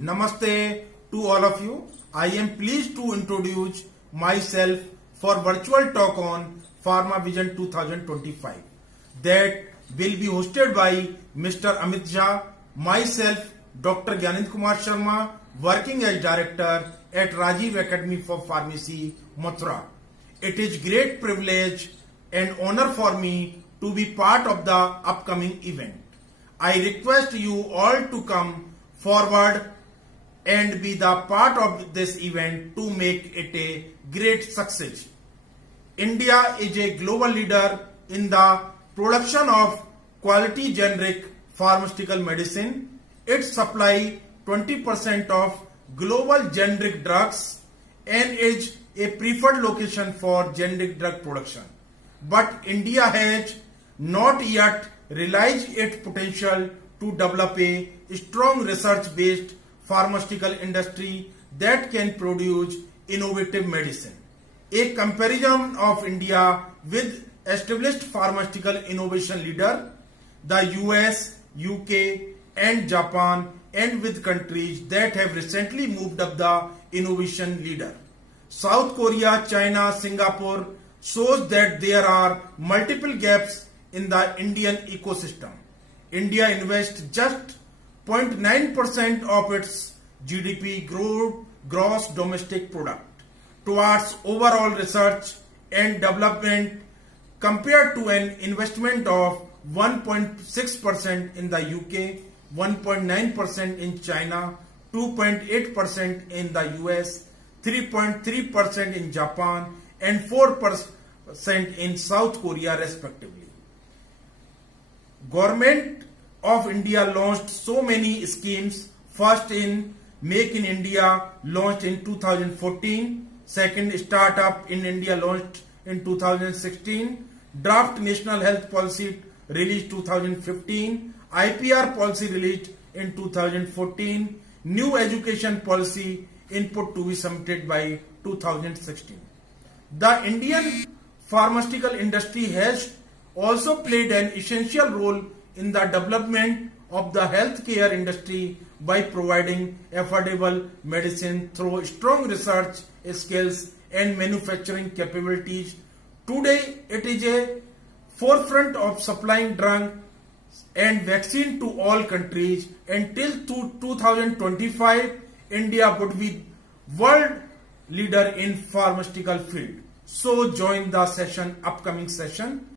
Namaste to all of you. I am pleased to introduce myself for virtual talk on Pharma Vision 2025 that will be hosted by Mr. Amit Jha, myself, Dr. Gyanendra Kumar Sharma, working as director at Rajiv Academy for Pharmacy, Mathura. It is great privilege and honor for me to be part of the upcoming event. I request you all to come forward and be the part of this event to make it a great success. India is a global leader in the production of quality generic pharmaceutical medicine. It supplies 20% of global generic drugs and is a preferred location for generic drug production. But India has not yet realized its potential to develop a strong research-based pharmaceutical industry that can produce innovative medicine. A comparison of India with established pharmaceutical innovation leader, the US, UK and Japan, and with countries that have recently moved up the innovation leader. South Korea, China, Singapore shows that there are multiple gaps in the Indian ecosystem. India invests just 0.9% of its GDP gross domestic product towards overall research and development compared to an investment of 1.6% in the UK, 1.9% in China, 2.8% in the US, 3.3% in Japan, and 4% in South Korea respectively. Government of India launched so many schemes. First in Make in India launched in 2014. Second, Startup in India launched in 2016. Draft National Health Policy released 2015. IPR policy released in 2014. New Education Policy input to be submitted by 2016. The Indian pharmaceutical industry has also played an essential role in the development of the healthcare industry by providing affordable medicine through strong research skills and manufacturing capabilities. Today, it is a forefront of supplying drugs and vaccine to all countries. Until 2025, India would be world leader in pharmaceutical field. So join the upcoming session.